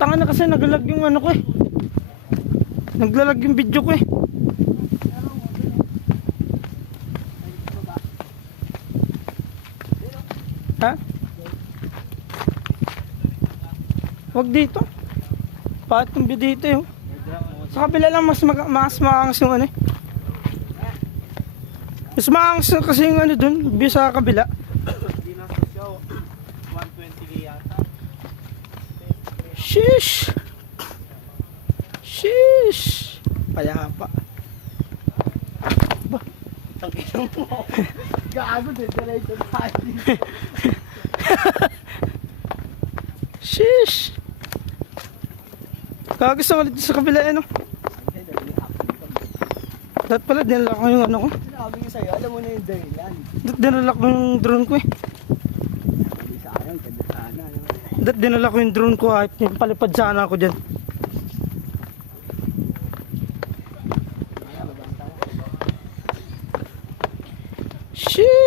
Tanga na kasi naglalag yung ano ko eh. Naglalag yung video ko eh. Ha? Wag dito. Paat yung video dito yun. Sa kabila lang mas maangas yung ano eh. Mas maangas kasi yung ano dun. View sa kabila. Hindi na sa show. 120k yata. Sheesh. Sheesh. Payapa. Tangkilang mo. Gago din. Diretso tayo. Sheesh. Kagusto ko ulit sa kabila eh no. Dapat pala dinala ko yung ano ko. Sinabi ko sa'yo, alam mo na yung dahilan. Dapat dinala ko yung drone ko eh. Hindi sayang, ganda sana. Dapat dinala ko yung drone ko kahit yung palipad sana ako dyan. Sheesh.